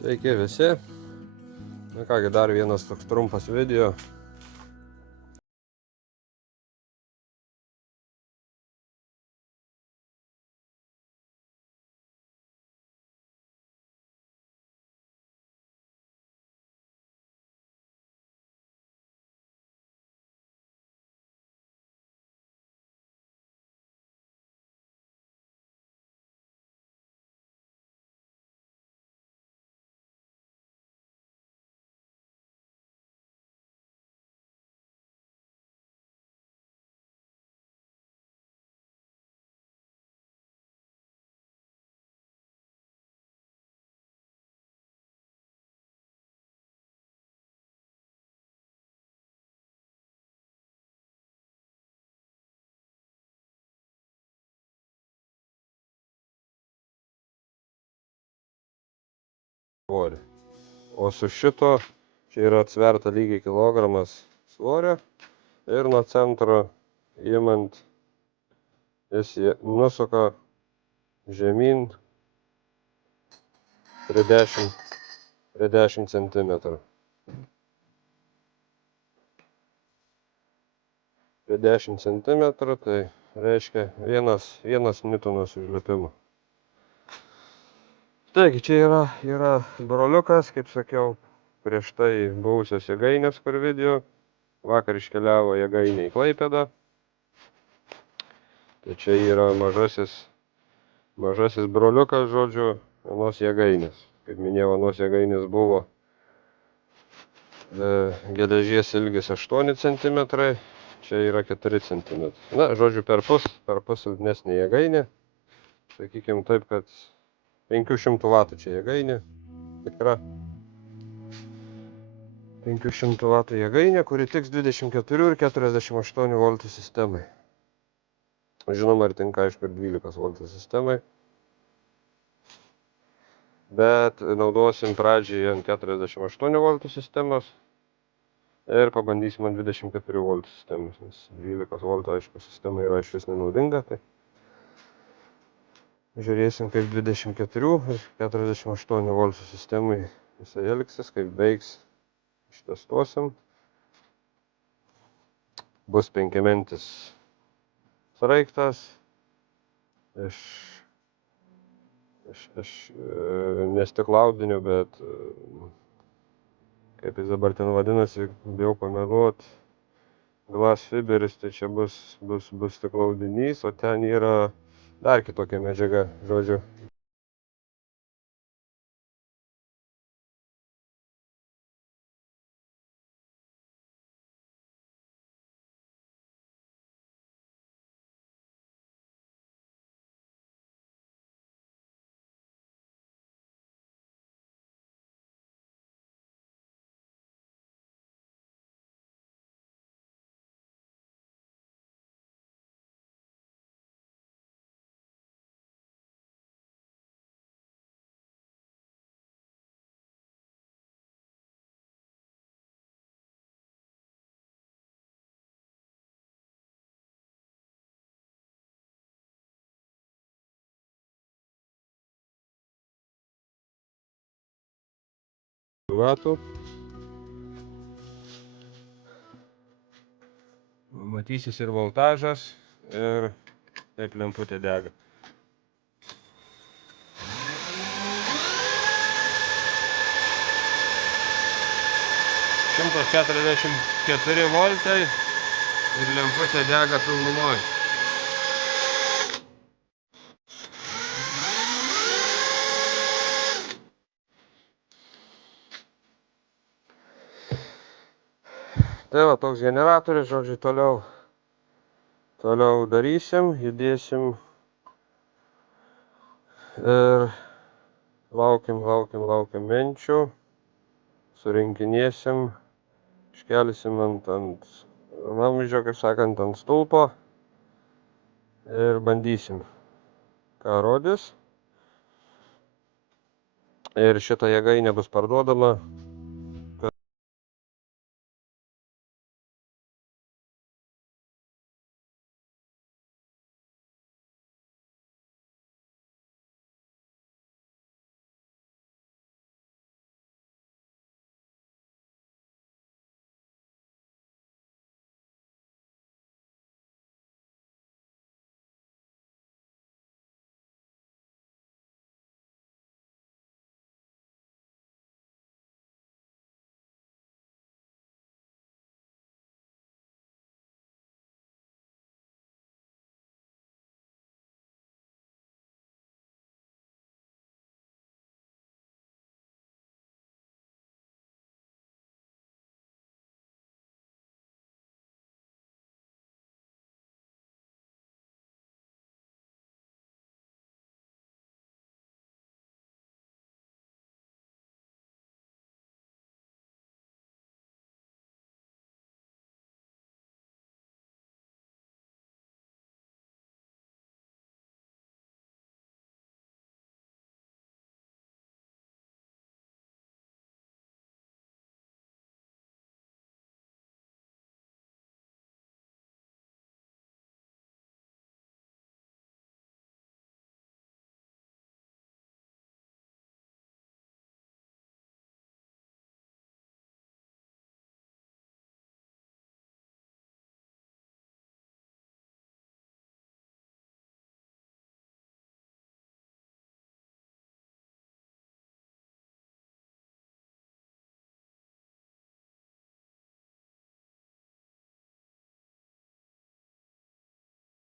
Sveiki visi. Na kągi, dar vienas toks trumpas video. O su šito čia yra atsverta lygiai kilogramas svorio ir nuo centro imant jis nusuka žemyn prie 10 centimetrų. Prie 10 centimetrų, tai reiškia vienas niutonas užlipimo. Taigi, čia yra broliukas, kaip sakiau, prieš tai buvusios jėgainės per video. Vakar iškeliavo jėgainė į Klaipėdą. Tai čia yra mažasis broliukas, žodžiu, anos jėgainės. Kaip minėjau, anos jėgainės buvo geležies ilgis 8 cm, čia yra 4 cm. Na, žodžiu, per pus silpnesnė jėgainė. Sakykime taip, kad 500 vatų čia jėgainė. Tikra 500 vatų jėgainė, kuri tiks 24 ir 48 voltų sistemai. Žinoma, ir tinka, aišku, ir 12 voltų sistemai. Bet naudosim pradžiai ant 48 voltų sistemos ir pabandysim ant 24 voltų sistemos, nes 12 voltų, aišku, sistema yra išvis nenaudinga. Tai žiūrėsim, kaip 24 ir 48 voltų sistemai visai elgsis, kaip veiks, ištestuosim. Bus penkiamentis sraigtas ne stiklaudiniu, bet kaip jis dabar ten vadinasi, bijau pameluot, glass fiberis, tai čia bus stiklaudinys, o ten yra dar kitokia medžiaga, žodžiu. Vatų. Matysis ir voltažas, ir taip lemputė dega. 144 voltai ir lemputė dega pilnumoj. Tai va, toks generatorius, žodžiu, toliau darysim, judėsim ir laukiam menčių, surinkinėsim, iškelsim ant vamzdžio, kaip sakant, ant stulpo ir bandysim, ką rodys. Ir šita jėgainė bus parduodama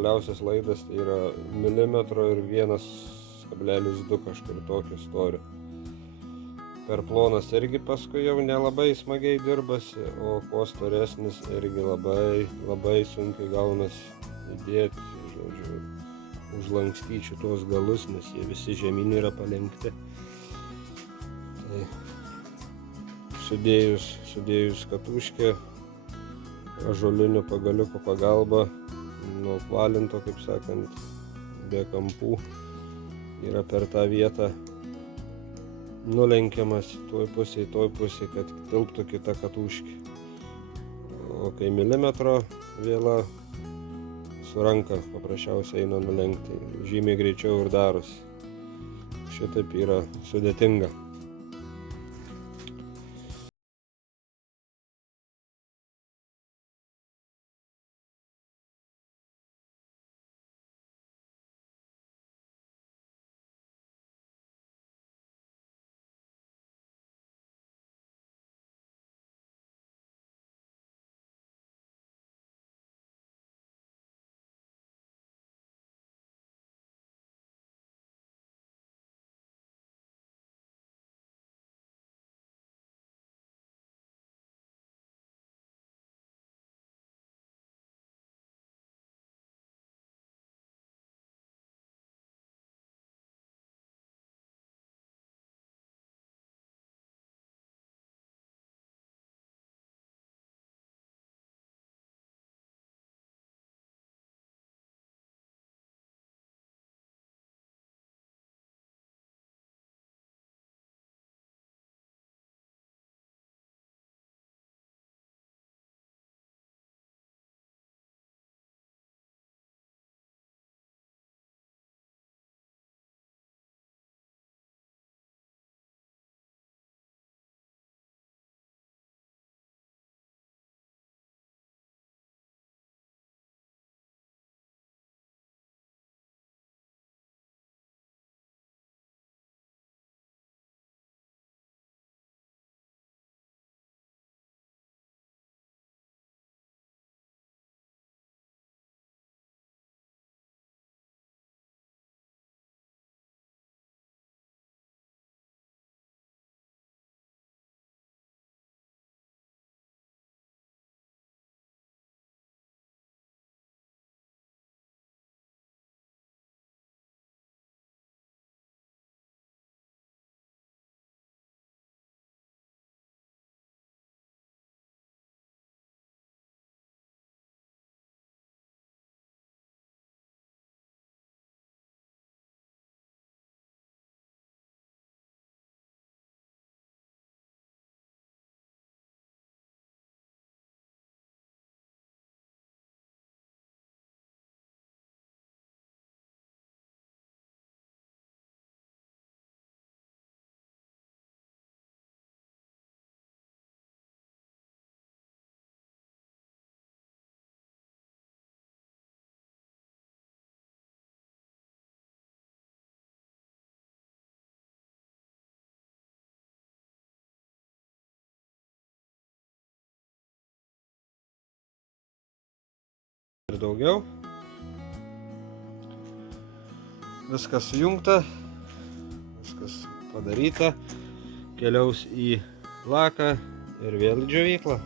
Galiausias laidas tai yra milimetro ir 1,2 kažkur tokio storio. Per plonas irgi paskui jau nelabai smagiai dirbasi, o kuo storesnis irgi labai sunkiai gaunasi įdėti, žodžiu, užlankstyti tuos galus, nes jie visi žemyn yra palenkti. Tai sudėjus katuškę ąžuolinio pagaliuko pagalba, nuo apvalinto, kaip sakant, be kampų yra per tą vietą nulenkiamas toj pusėj, kad tilptų kita katuškė. O kai milimetro vėla, su ranka paprasčiausiai eina nulenkti, žymiai greičiau ir darosi. Šitaip yra sudėtinga. Ir daugiau. Viskas sujungta, viskas padaryta, keliaus į laką ir vėl į džiovyklą.